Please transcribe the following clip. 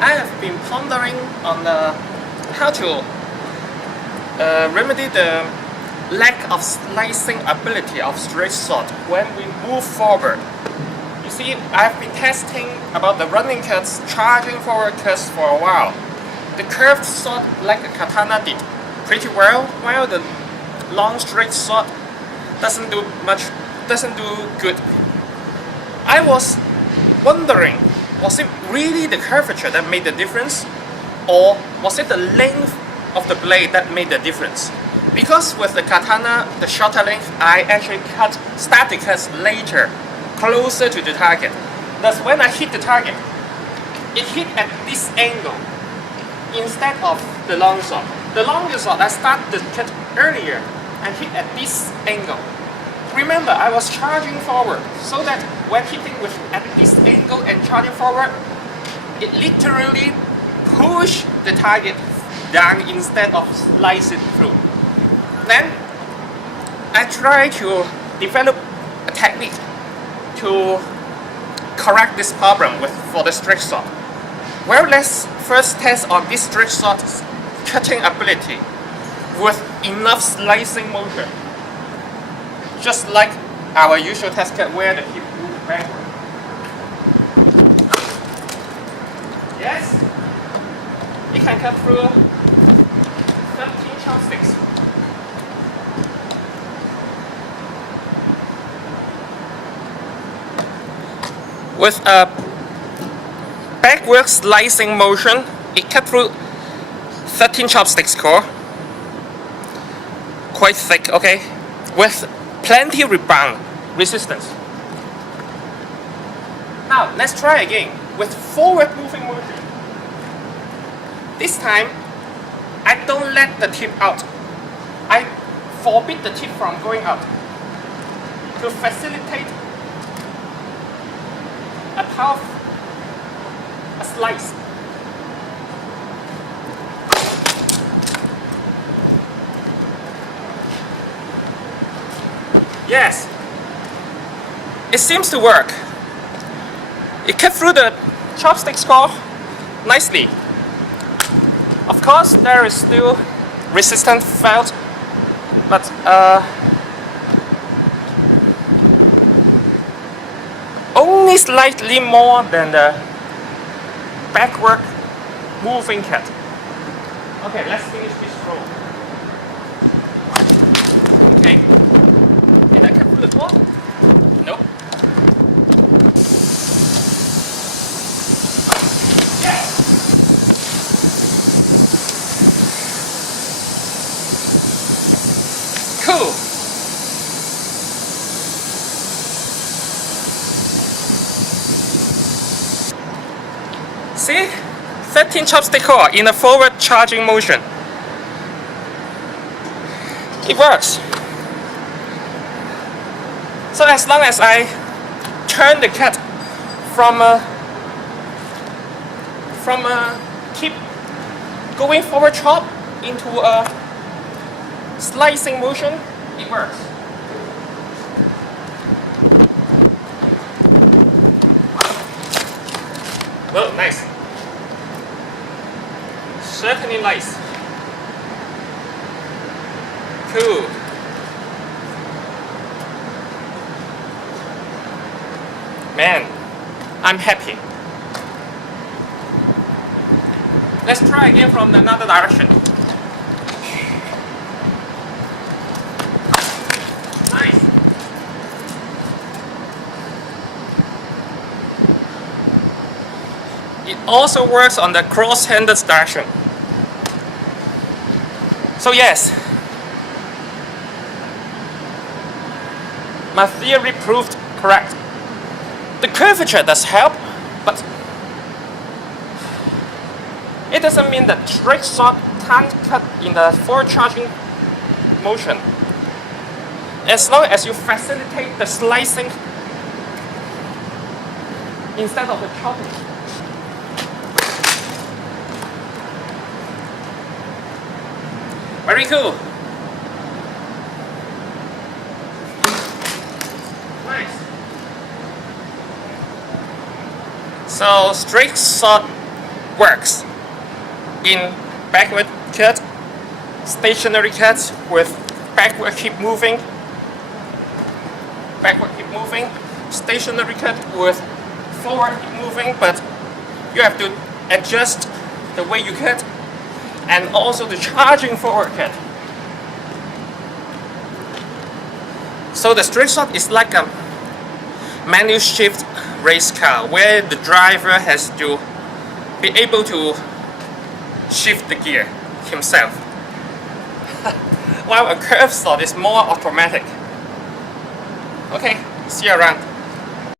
I have been pondering on how to remedy the lack of slicing ability of straight sword when we move forward. You see, I've been testing about the running cuts, charging forward cuts for a while. The curved sword, like the katana, did pretty well, while the long straight sword doesn't do good. I was wondering, was it really the curvature that made the difference, or was it the length of the blade that made the difference? Because with the katana, the shorter length, I actually start the cuts later, closer to the target. Thus, when I hit the target, it hit at this angle instead of the long sword. The longer sword, I start the cut earlier and hit at this angle. Remember, I was charging forward, so that when hitting at this angle and charging forward, it literally pushed the target down instead of slice it through. Then I try to develop a technique to correct this problem for the straight sword. Well, let's first test on this straight sword's cutting ability with enough slicing motion. Just like our usual test cut where the hip moves backward. Yes, it can cut through 13 chopsticks. With a backward slicing motion, it cut through 13 chopsticks core. Quite thick, okay? With plenty rebound resistance. Now, let's try again with forward moving motion. This time, I don't let the tip out. I forbid the tip from going out to facilitate a slice. Yes, it seems to work. It cut through the chopsticks core nicely. Of course, there is still resistance felt, but only slightly more than the backward moving cut. Okay, let's finish this row. Okay. Did I cut through the core? Nope. Yes! Cool! See? 13 chopstick core in a forward charging motion. It works. So as long as I turn the cut from keep going forward chop into a slicing motion, it works. Well, nice. Certainly nice. Cool. Man, I'm happy. Let's try again from another direction. Nice. It also works on the cross-handed direction. So yes, my theory proved correct. The curvature does help, but it doesn't mean that straight sword can't cut in the forward charging motion. As long as you facilitate the slicing instead of the chopping. Very cool. Nice. So straight sword works in backward cut, stationary cut with backward keep moving, stationary cut with forward keep moving, but you have to adjust the way you cut and also the charging forward cut. So the straight shot is like a manual shift race car where the driver has to be able to shift the gear himself, while a curve shot is more automatic. Okay, see you around.